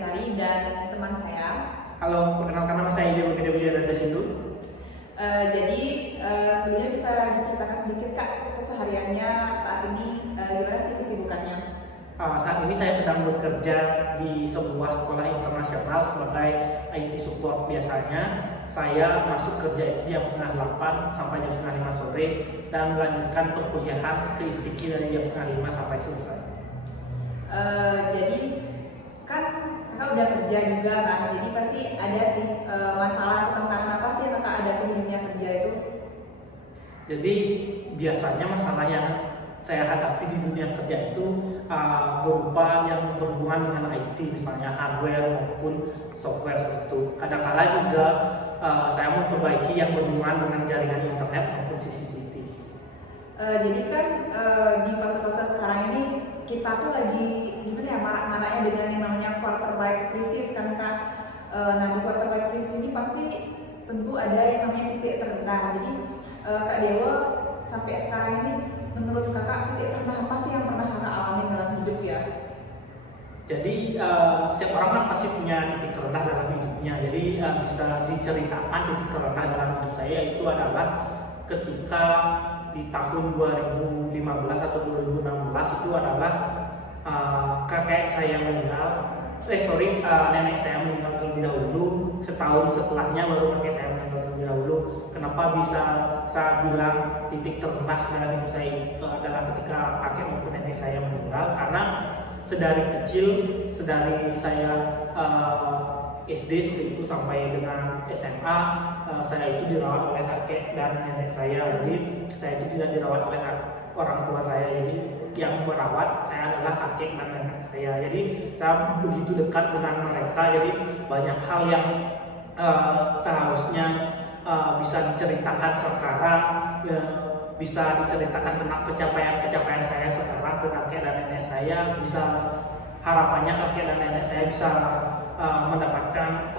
Widiantari dan teman saya. Halo, perkenalkan nama saya Ide Bukit Wijaya dari Sindu. Sebelumnya bisa diceritakan sedikit Kak kesehariannya saat ini, gimana sih kesibukannya? Saat ini saya sedang bekerja di sebuah sekolah internasional sebagai IT support. Biasanya saya masuk kerja itu jam 7:30 sampai jam 5:30 sore dan melanjutkan perkuliahan ke ISTIKI dari jam 4:30 sampai selesai. Jadi kan kakak udah kerja juga kan, jadi pasti ada sih masalah atau tantangan apa sih yang kakak ada di dunia kerja itu? Jadi biasanya masalah yang saya hadapi di dunia kerja itu berupa yang berhubungan dengan IT, misalnya hardware maupun software seperti itu. Kadang-kadang juga saya memperbaiki yang berhubungan dengan jaringan internet maupun CCTV. Jadi kan di fase-fase sekarang ini kita tuh lagi gimana ya, marak-maraknya dengan yang namanya quarter life crisis kan Kak. Nah di quarter life crisis ini pasti tentu ada yang namanya titik terendah. Jadi Kak Dewa sampai sekarang ini menurut kakak titik terendah apa sih yang pernah kakak alami dalam hidup ya? Jadi setiap orang kan pasti punya titik terendah dalam hidupnya. Jadi bisa diceritakan titik terendah dalam hidup saya itu adalah ketika di tahun 2015 atau 2016 itu adalah kakek saya meninggal. Nenek saya meninggal terlebih dahulu. Setahun setelahnya baru kakek saya meninggal terlebih dahulu. Kenapa bisa saya bilang titik terendah dalam hidup saya adalah ketika kakek maupun nenek saya meninggal? Karena sedari kecil, sedari saya SD seperti itu sampai dengan SMA, saya itu dirawat oleh kakek dan nenek saya. Jadi saya itu tidak dirawat oleh orang tua saya. Jadi yang merawat saya adalah kakek dan nenek saya. Jadi saya begitu dekat dengan mereka. Jadi banyak hal yang seharusnya bisa diceritakan sekarang, bisa diceritakan tentang pencapaian saya sekarang ke kakek dan nenek saya. Bisa harapannya kakek dan nenek saya bisa mendapatkan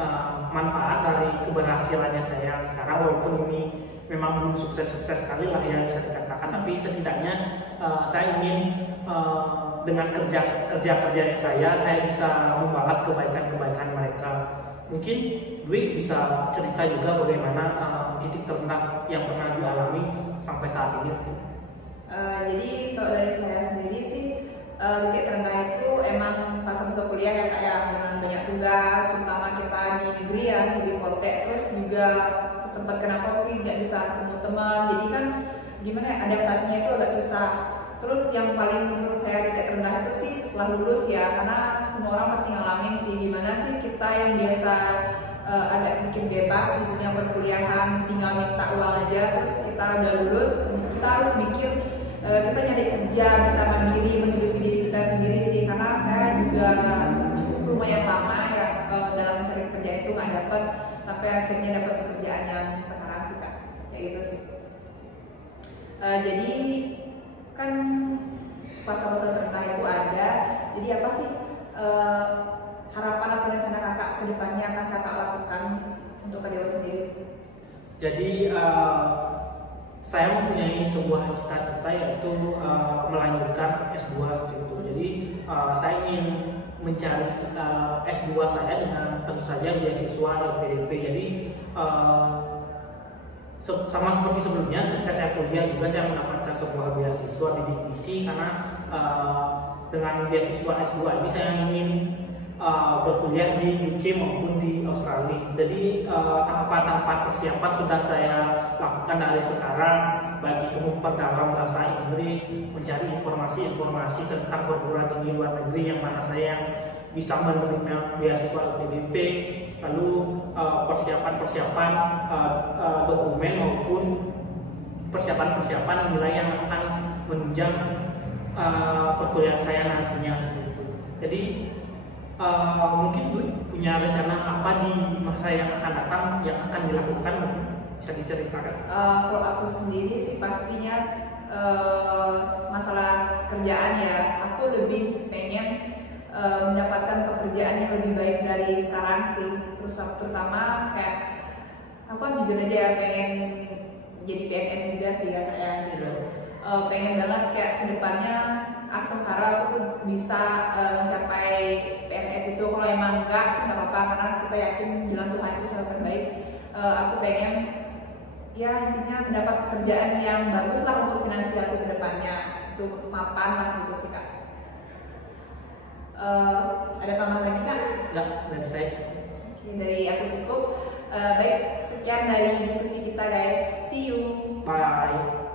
manfaat dari keberhasilannya saya sekarang, walaupun ini memang belum sukses-sukses sekali lah yang bisa dikatakan, tapi setidaknya saya ingin dengan kerja-kerjanya saya bisa membalas kebaikan-kebaikan mereka. Mungkin Dwi bisa cerita juga bagaimana titik terendah yang pernah dialami sampai saat ini. Jadi kalau dari saya sendiri sih titik terendah itu emang fase-fase kuliah ya Kak ya, dengan banyak tugas, terutama kita di negeri ya, di Poltek, terus juga sempat kena COVID, nggak bisa ketemu teman, jadi kan gimana ya, adaptasinya itu agak susah. Terus yang paling menurut saya titik terendah itu sih setelah lulus ya, karena semua orang pasti ngalamin sih gimana sih kita yang biasa agak sedikit bebas di dunia perkuliahan, tinggal minta uang aja, terus kita udah lulus, kita harus mikir kita nyari kerja, bisa mandiri, menghidupi diri kita sendiri sih. Karena saya juga cukup lumayan lama ya dalam mencari kerja itu nggak dapat, sampai akhirnya dapat pekerjaan yang sekarang sih Kak, kayak gitu sih. Jadi kan fase-fase terendah itu ada. Jadi apa sih harapan atau rencana kakak ke depannya akan kakak lakukan untuk Kak Dewa sendiri? Jadi saya mempunyai sebuah cita-cita, yaitu melanjutkan S2 seperti itu. Jadi saya ingin mencari S2 saya dengan tentu saja beasiswa LPDP. Jadi sama seperti sebelumnya, ketika saya kuliah juga saya mendapatkan sebuah beasiswa di Dikmisi, karena dengan beasiswa S2 ini saya ingin berkuliah di UK maupun di Australia. Jadi tahapan-tahapan persiapan sudah saya lakukan dari sekarang, baik itu memperdalam bahasa Inggris, mencari informasi-informasi tentang perguruan tinggi luar negeri yang mana saya bisa menerima beasiswa LPDP, lalu persiapan-persiapan dokumen maupun persiapan-persiapan nilai yang akan menunjang perkuliahan saya nantinya seperti itu. Jadi mungkin Dwi punya rencana apa di masa yang akan datang yang akan dilakukan, mungkin bisa diceritakan? Kalau aku sendiri sih pastinya masalah kerjaan ya, aku lebih pengen mendapatkan pekerjaan yang lebih baik dari sekarang sih. Terus terutama kayak aku kan jujur aja ya, pengen jadi PNS juga sih ya kayak gitu. Pengen banget kayak kedepannya astagfirullah aku tuh bisa mencapai PNS itu Kalau emang enggak sih nggak apa-apa, karena kita yakin jalan Tuhan itu selalu terbaik. Aku pengen ya intinya mendapat pekerjaan yang bagus lah untuk finansialku ke depannya, itu mapan lah gitu sih Kak. Ada tambahan lagi Kak? Enggak, dari saya cukup. Oke, dari aku cukup. Baik, sekian dari diskusi kita guys. See you. Bye.